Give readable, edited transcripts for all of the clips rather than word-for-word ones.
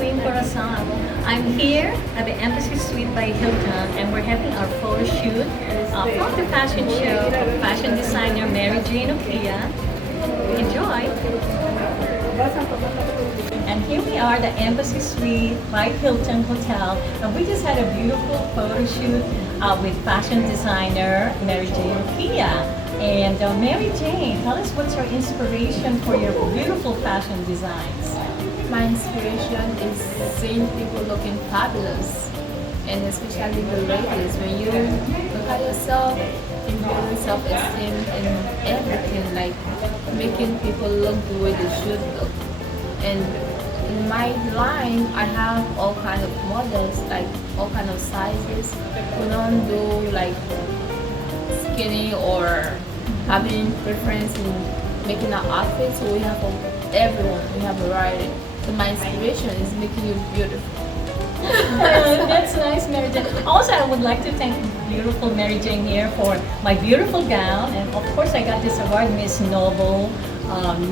Queen Corazon. I'm here at the Embassy Suite by Hilton, and we're having our photo shoot from the fashion show of fashion designer Mary Jane Okia. Enjoy! And here we are, the Embassy Suite by Hilton Hotel, and we just had a beautiful photo shoot with fashion designer Mary Jane Okia. And Mary Jane, tell us what's your inspiration for your beautiful fashion designs? My inspiration is seeing people looking fabulous, and especially the ladies. When you look at yourself, building self-esteem and everything, like making people look the way they should look. And in my line, I have all kind of models, like all kind of sizes. We don't do like skinny or having preference in making our outfits. So we have everyone. We have variety. So my inspiration is making you beautiful. That's nice, Mary Jane. Also, I would like to thank beautiful Mary Jane here for my beautiful gown, and of course, I got this award, Miss Noble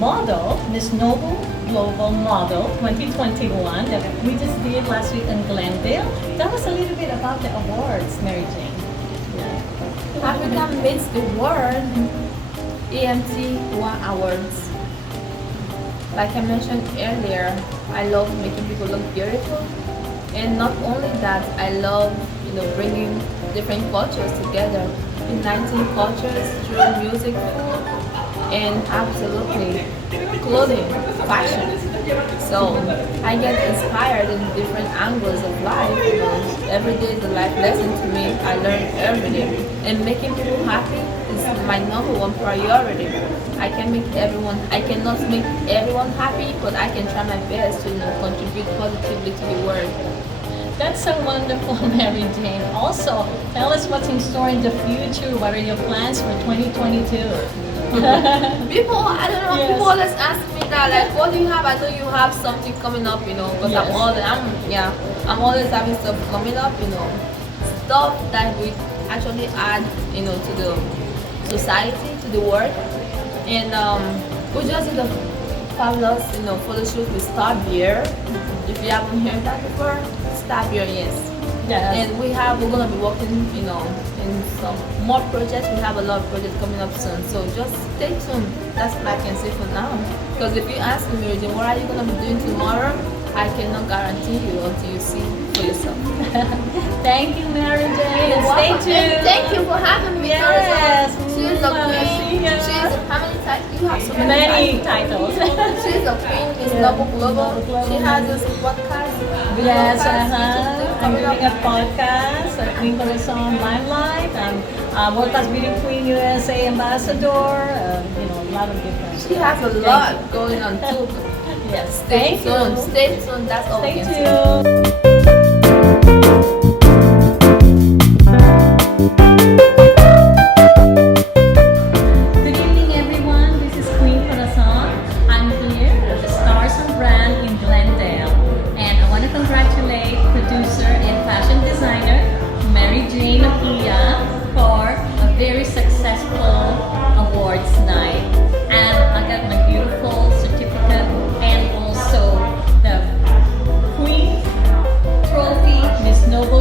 Model, Miss Noble Global Model 2021 that we just did last week in Glendale. Tell us a little bit about the awards, Mary Jane. Africa meets the world. EMT won awards. Like I mentioned earlier, I love making people look beautiful, and not only that, I love bringing different cultures together, uniting cultures through music, food, and absolutely clothing, fashion. So I get inspired in different angles of life. Every day is a life lesson to me. I learn every day, and making people happy is my number one priority. I cannot make everyone happy, but I can try my best to contribute positively to the world. That's so wonderful, Mary Jane. Also, tell us what's in store in the future. What are your plans for 2022? People, I don't know, Yes. people always ask me that, like, what do you have? I know you have something coming up, because Yes. I'm always having stuff coming up, stuff that we actually add, to the society, to the world. And we just did a fabulous, photo shoot with Star Beer. If you haven't heard that before, Star Beer, yes. Yes. And we're gonna be working, in some more projects. We have a lot of projects coming up soon. So just stay tuned. That's what I can say for now. Because if you ask me, Mary Jane, what are you gonna be doing tomorrow? I cannot guarantee you until you see for yourself. Thank you, Mary Jane. And You're stay welcome. tuned. And thank you for having me. Yes. She's a See queen. ya. How many titles? You have so many Many titles. titles. She's a queen. Miss Yeah. Double Global. She has this podcast. Yes, YouTube I'm coming doing up. a podcast at Queen Corazon Limelight. I'm World Class Beauty Queen USA Ambassador. A lot of different. She has a lot going on too. Yes, Stay thank tuned. you. Stay tuned. That's all we Stay can say. tuned. Good evening, everyone. This is Queen Corazon. I'm here at the Stars and Brand in Glendale, and I want to congratulate producer and fashion designer Mary Jane Okia for a very successful awards night. And I got my beautiful certificate and also the Queen Trophy, Miss Noble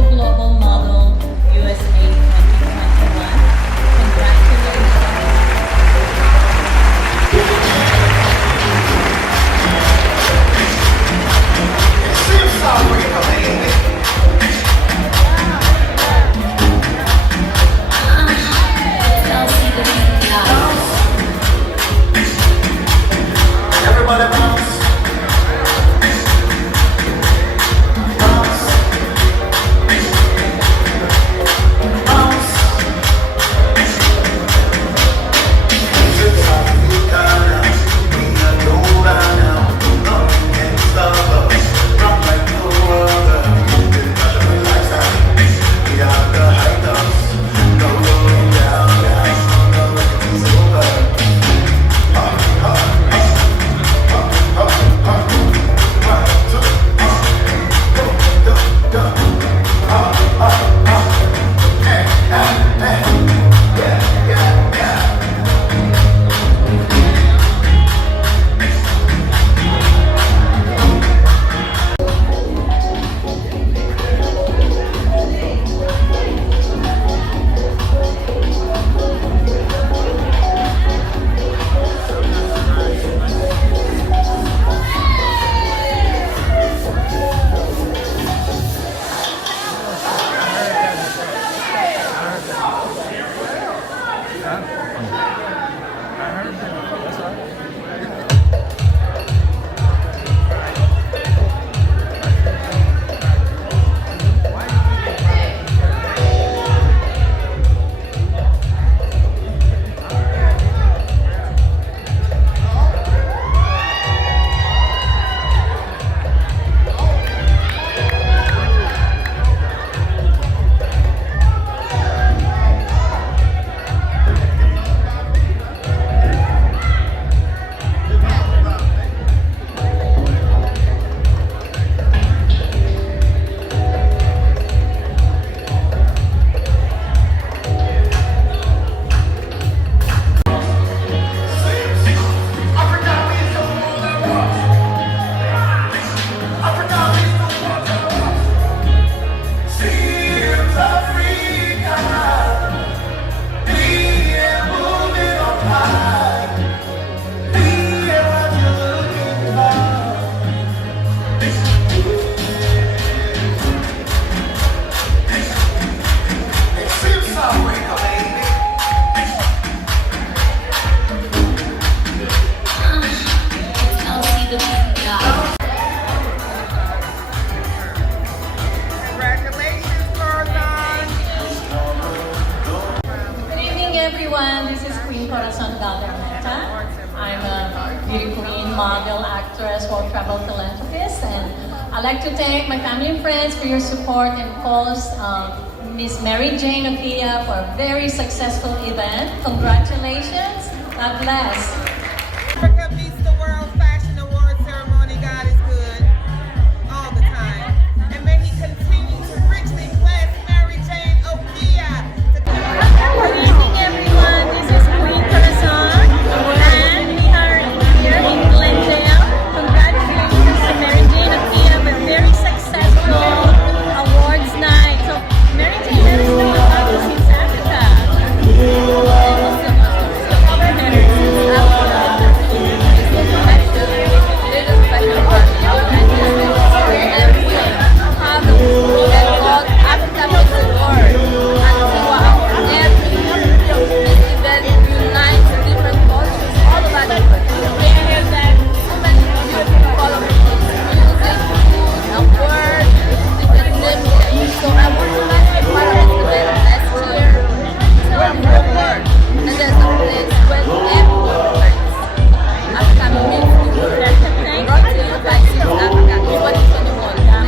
model, actress, world travel philanthropist. And I'd like to thank my family and friends for your support, and of course, Miss Mary Jane Okia for a very successful event. Congratulations. God bless. Africa beats the World Fashion Award ceremony. God is good all the time. And may He continue to richly bless Mary Jane Okia. Good evening, everyone. This is Queen Corazon, and we are here in Glendale. Congratulations to Mary Jane Okia with a very successful awards night. So, Mary Jane, let us know about this in Africa.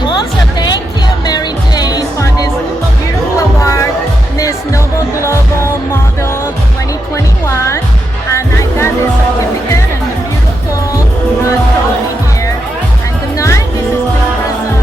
Also, thank you, Mary Jane, for this beautiful award, Miss Noble Global Model 2021. And I got this certificate and a beautiful trophy here. And good night, this is Queen Corazon.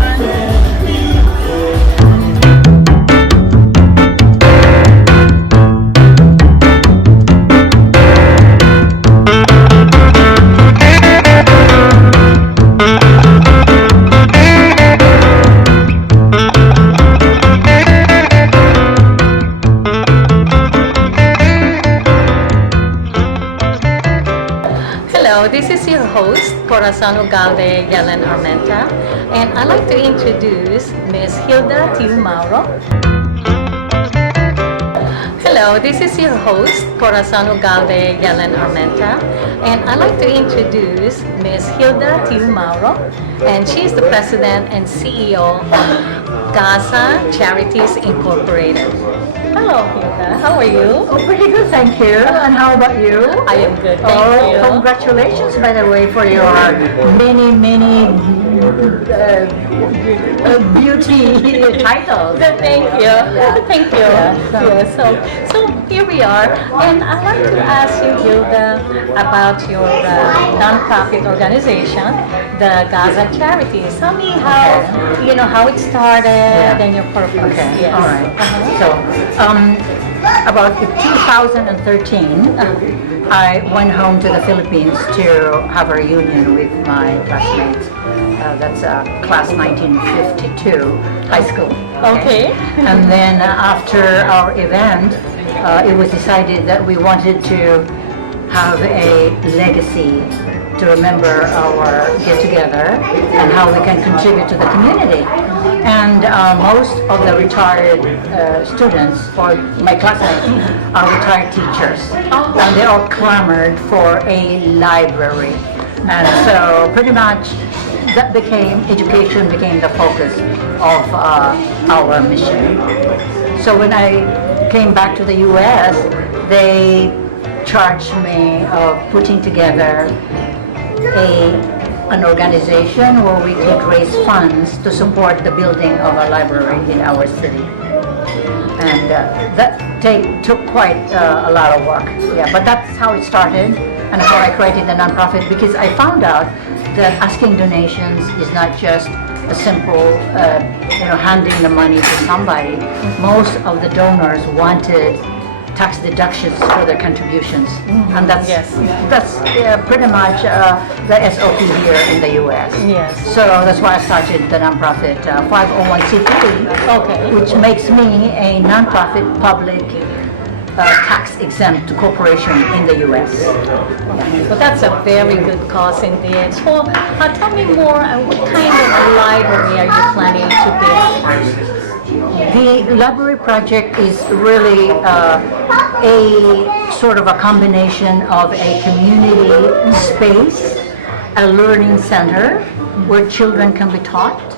Hello, this is your host, Corazon Ugalde, Yellen, and I'd like to introduce Miss Hilda Tiu Mauro. Hello, this is your host, Corazon Ugalde, Yellen, and I'd like to introduce Miss Hilda Tiu Mauro, and she's the president and CEO of Gaza Charities Incorporated. Hello, Hilda. How are you? Oh, pretty good, thank you. And how about you? I am good, thank you. Congratulations, by the way, for your many beauty titles. Thank you. Thank you. So here we are, and I'd like to ask you, Hilda, about your non-profit organization, the Gaza Charities. Tell me how it started and your purpose. Okay, Yes. all right. So, about 2013, I went home to the Philippines to have a reunion with my classmates. That's class 1952, high school. Okay. And then after our event, it was decided that we wanted to have a legacy to remember our get-together and how we can contribute to the community. And most of the retired students, or my classmates, are retired teachers. And they all clamored for a library. And so pretty much education became the focus of our mission. So when I came back to the U.S., they charged me of putting together an organization where we could raise funds to support the building of a library in our city. And that took quite a lot of work. Yeah, but that's how it started, and how I created the nonprofit, because I found out that asking donations is not just a simple, handing the money to somebody. Most of the donors wanted tax deductions for their contributions, and that's pretty much the SOP here in the U.S. Yes. So that's why I started the nonprofit 501c3, which makes me a nonprofit public tax-exempt corporation in the U.S. Well, that's a very good cause indeed. So, tell me more, what kind of library are you planning to build? The library project is really a sort of a combination of a community space, a learning center where children can be taught,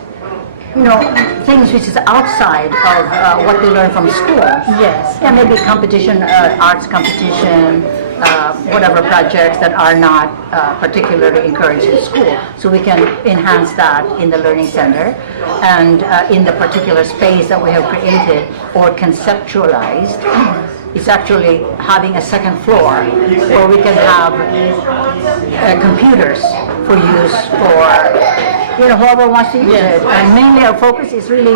things which is outside of what they learn from school. Yes. Yeah, maybe competition, arts competition, whatever projects that are not particularly encouraged in school. So we can enhance that in the Learning Center. And in the particular space that we have created or conceptualized, it's actually having a second floor where we can have computers for use for whoever wants to use it. And mainly our focus is really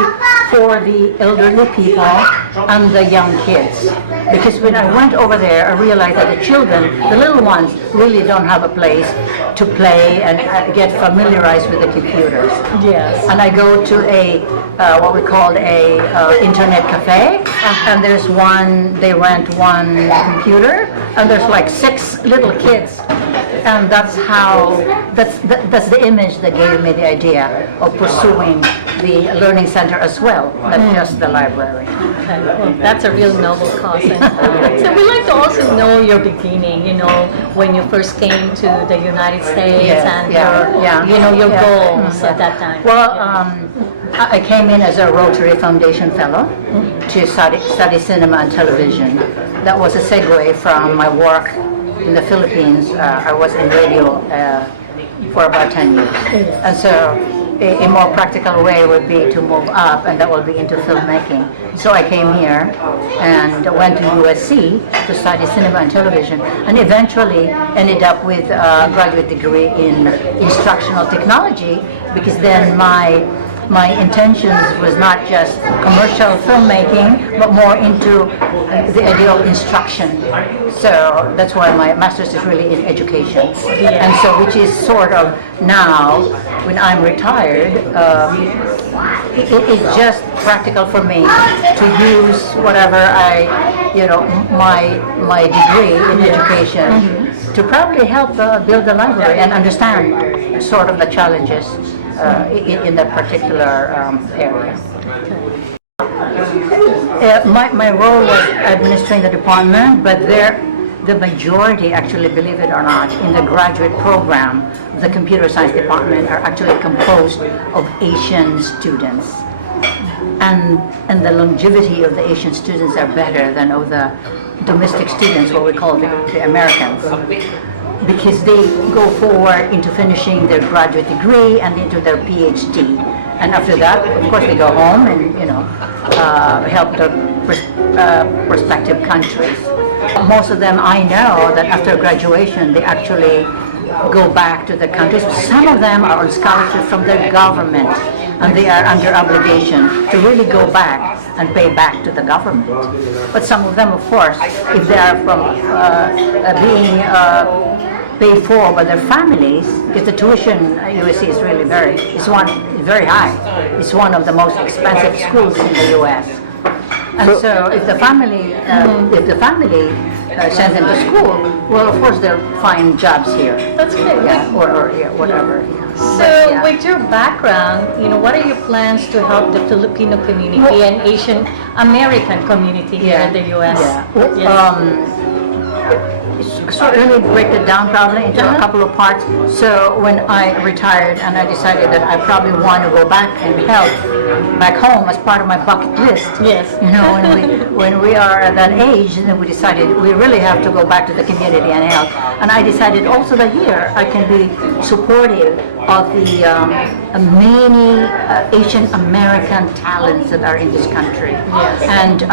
for the elderly people and the young kids. Because when I went over there, I realized that the children, the little ones, really don't have a place to play and get familiarized with the computers. Yes. And I go to a what we call a internet cafe, and there's one. They rent one computer, and there's like 6 little kids, and that's the image that gave me the idea of pursuing the Learning Center as well, not just the library. Okay, well, that's a real noble cause. So we'd like to also know your beginning, when you first came to the United States and your goals at that time. Well, I came in as a Rotary Foundation Fellow to study cinema and television. That was a segue from my work in the Philippines. I was in radio for about 10 years. And so a more practical way would be to move up, and that will be into filmmaking. So I came here and went to USC to study cinema and television, and eventually ended up with a graduate degree in instructional technology, because then my intentions was not just commercial filmmaking, but more into the idea of instruction. So that's why my master's is really in education. And so, which is sort of now, when I'm retired, it's just practical for me to use whatever my degree in education to probably help build the library and understand sort of the challenges in that particular area. My role was administering the department, but the majority, actually, believe it or not, in the graduate program, the computer science department are actually composed of Asian students. And the longevity of the Asian students are better than of the domestic students, what we call the Americans, because they go forward into finishing their graduate degree and into their PhD. And after that, of course, they go home and, help the prospective countries. Most of them, I know that after graduation, they actually go back to the countries. Some of them are on scholarship from their government, and they are under obligation to really go back and pay back to the government. But some of them, of course, if they are from being paid for by their families, because the tuition at USC is really very high. It's one of the most expensive schools in the U.S. And so if the family sends them to school, well, of course they'll find jobs here. That's great. Or whatever. So, with your background, what are your plans to help the Filipino community and Asian American community here in the U.S.? So let me break it down probably into a couple of parts. So when I retired and I decided that I probably want to go back and help back home as part of my bucket list. Yes. When we are at that age, then we decided we really have to go back to the community and help. And I decided also that here I can be supportive of the many Asian American talents that are in this country. Yes. And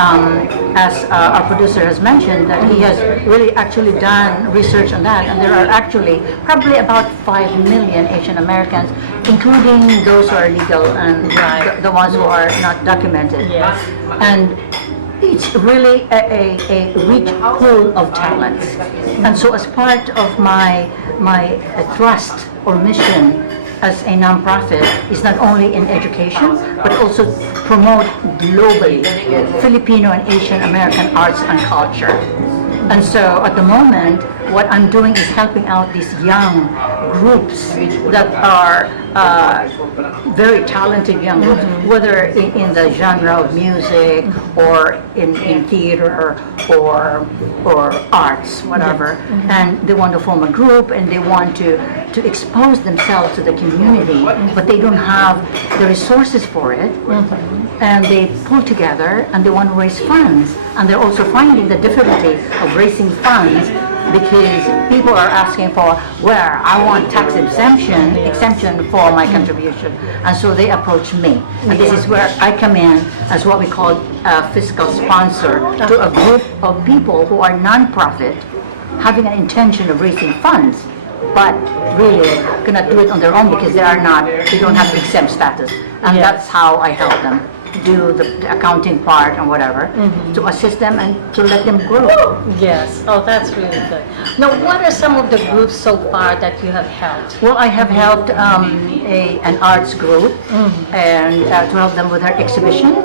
as our producer has mentioned, that he has really actually done research on that, and there are actually probably about 5 million Asian Americans, including those who are legal and the ones who are not documented. Yes. And it's really a rich pool of talents. And so as part of my thrust or mission as a nonprofit is not only in education, but also promote globally Filipino and Asian American arts and culture. And so at the moment, what I'm doing is helping out these young groups that are very talented young groups, whether in the genre of music or in theater or arts, whatever. And they want to form a group and they want to expose themselves to the community, but they don't have the resources for it. And they pull together and they want to raise funds. And they're also finding the difficulty of raising funds because people are asking for where I want tax exemption for my contribution, and so they approach me, and this is where I come in as what we call a fiscal sponsor to a group of people who are non-profit, having an intention of raising funds, but really cannot do it on their own because they don't have exempt status, and that's how I help them do the accounting part and whatever, to assist them and to let them grow. Yes. Oh, that's really good. Now, what are some of the groups so far that you have helped? Well, I have helped an arts group and to help them with their exhibition.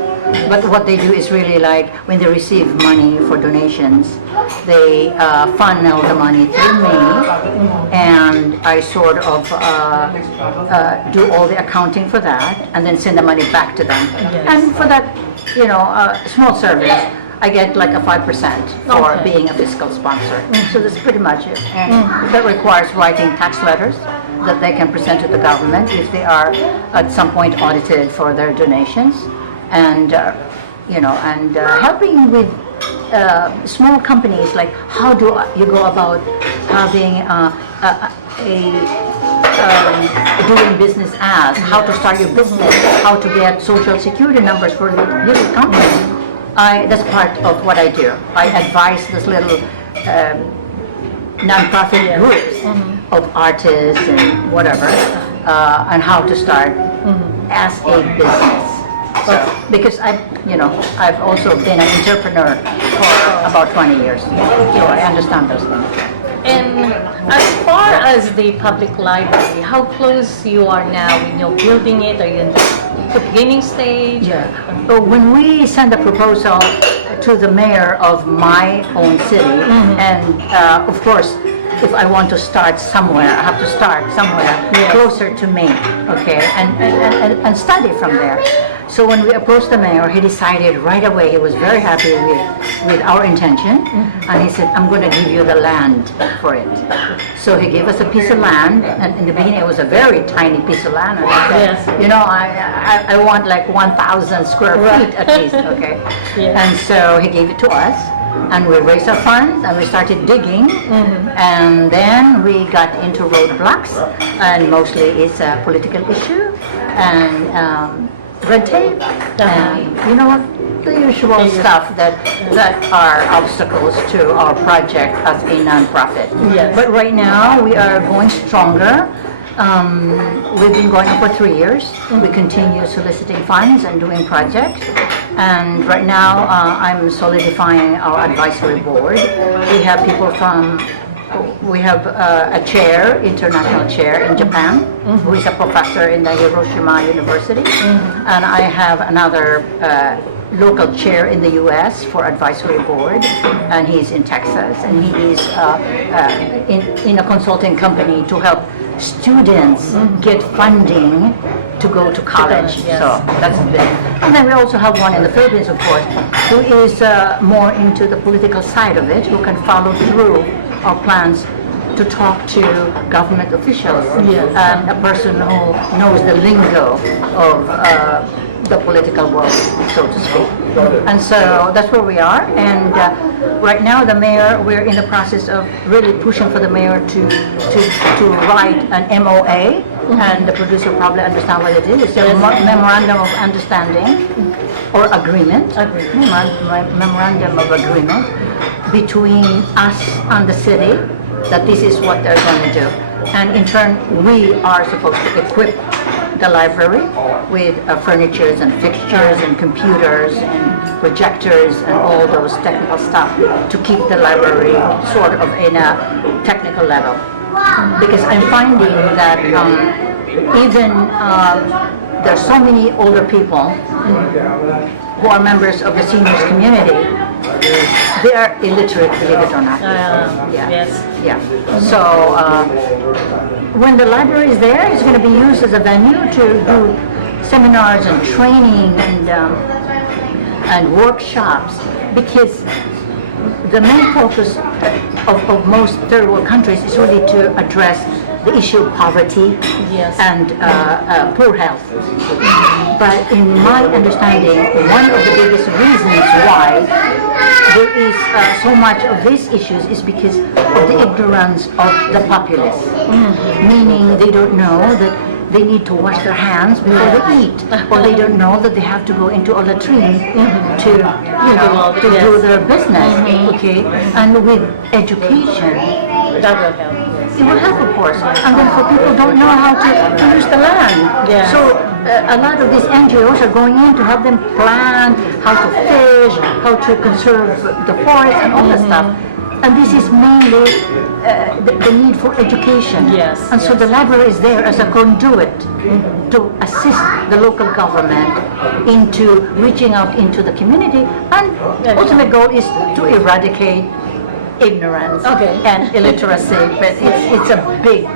But what they do is really like when they receive money for donations, they funnel the money through me, and I sort of do all the accounting for that, and then send the money back to them. And for that, small service, I get like a 5% for being a fiscal sponsor. So that's pretty much it. And that requires writing tax letters that they can present to the government if they are at some point audited for their donations. And helping with small companies, like how do you go about having doing business as, how to start your business, how to get social security numbers for the little companies. That's part of what I do. I advise those little non-profit groups of artists and whatever on how to start as a business. So, because I've also been an entrepreneur for about 20 years, so I understand those things. And as far as the public library, how close you are now when building it? Are you in the beginning stage? Yeah. So when we send a proposal to the mayor of my own city, and of course, if I want to start somewhere, I have to start somewhere closer to me, okay, and study from there. So when we approached the mayor, he decided right away, he was very happy with our intention, and he said, I'm going to give you the land for it. So he gave us a piece of land, and in the beginning it was a very tiny piece of land, and I said, I want like 1,000 square feet at least, okay? And so he gave it to us, and we raised our funds, and we started digging, and then we got into roadblocks, and mostly it's a political issue, and red tape, and the usual stuff that are obstacles to our project as a nonprofit. But right now we are going stronger. We've been going for 3 years. We continue soliciting funds and doing projects. And right now I'm solidifying our advisory board. We have a chair, international chair in Japan, who is a professor in the Hiroshima University. And I have another local chair in the U.S. for advisory board, and he's in Texas, and he is in a consulting company to help students get funding to go to college. So that's big. And then we also have one in the Philippines, of course, who is more into the political side of it, who can follow through our plans to talk to government officials, and a person who knows the lingo of the political world, so to speak. And so that's where we are. And right now, the mayor, we're in the process of really pushing for the mayor to write an MOA, and the producer probably understand what it is. It's a memorandum of understanding or agreement. Memorandum of agreement between us and the city, that this is what they're going to do. And in turn, we are supposed to equip the library with furnitures and fixtures and computers and projectors and all those technical stuff to keep the library sort of in a technical level. Because I'm finding that even there's so many older people who are members of the seniors community. They are illiterate, believe it or not. So when the library is there, it's going to be used as a venue to do seminars and training and workshops, because the main focus of most third world countries is really to address the issue of poverty and poor health. But in my understanding, one of the biggest reasons why there is so much of these issues is because of the ignorance of the populace. Meaning they don't know that they need to wash their hands before they eat, or they don't know that they have to go into a latrine to, to do their business. Okay, and with education, That will help. it will help, of course. And then for people who don't know how to use the land. Yeah. So a lot of these NGOs are going in to help them plan how to fish, how to conserve the forest and all that stuff. And this is mainly the need for education. Yes, And so the library is there as a conduit to assist the local government into reaching out into the community. And ultimate goal is to eradicate ignorance and illiteracy, but it's a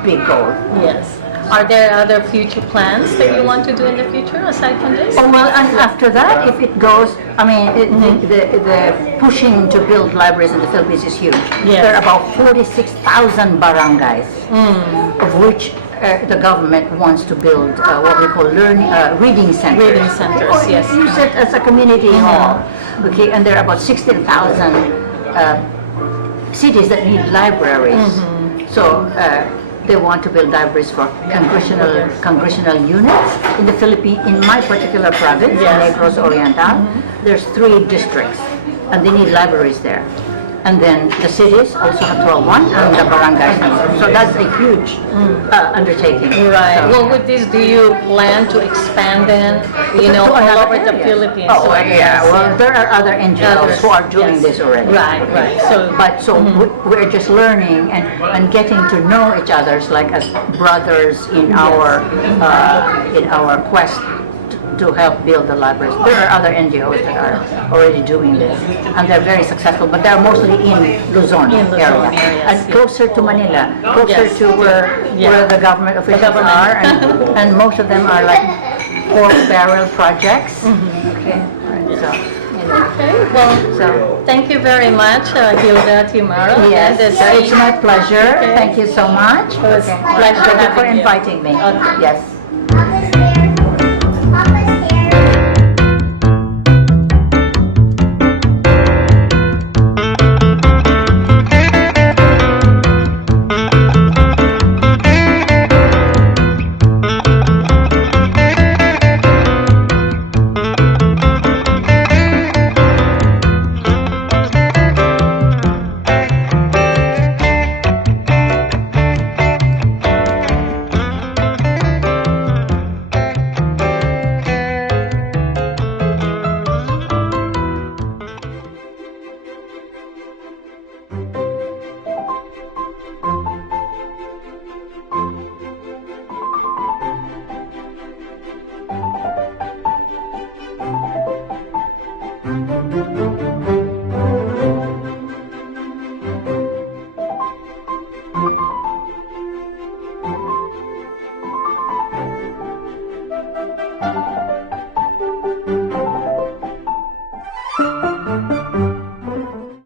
big goal. Yes. Are there other future plans that you want to do in the future aside from this? Oh, well, and after that, if it goes, I mean, the pushing to build libraries in the Philippines is huge. Yes. There are about 46,000 barangays, of which the government wants to build what we call reading centers. Reading centers, Or yes. Use it as a community hall. Okay, and there are about 16,000 cities that need libraries. So they want to build libraries for congressional units in the Philippines. In my particular province, Negros Oriental, there's 3 districts, and they need libraries there. And then the cities also have 12 and the barangays. So that's a huge undertaking. Right. So, Well, with this, do you plan to expand then, all over the Philippines? Oh, So, yeah. Well, there are other NGOs who are doing this already. Right. So, We're just learning and getting to know each other like as brothers in our quest to help build the libraries. There are other NGOs that are already doing this, and they're very successful, but they're mostly in Luzon, area, areas, and closer to Manila, closer to where the government officials are, and most of them are like pork barrel projects. Okay, so. okay. Well, thank you very much, Hilda Timaro. Yes, it's my pleasure. Okay. Thank you so much. It was a pleasure Thank you for having you. inviting me. Okay. Yes.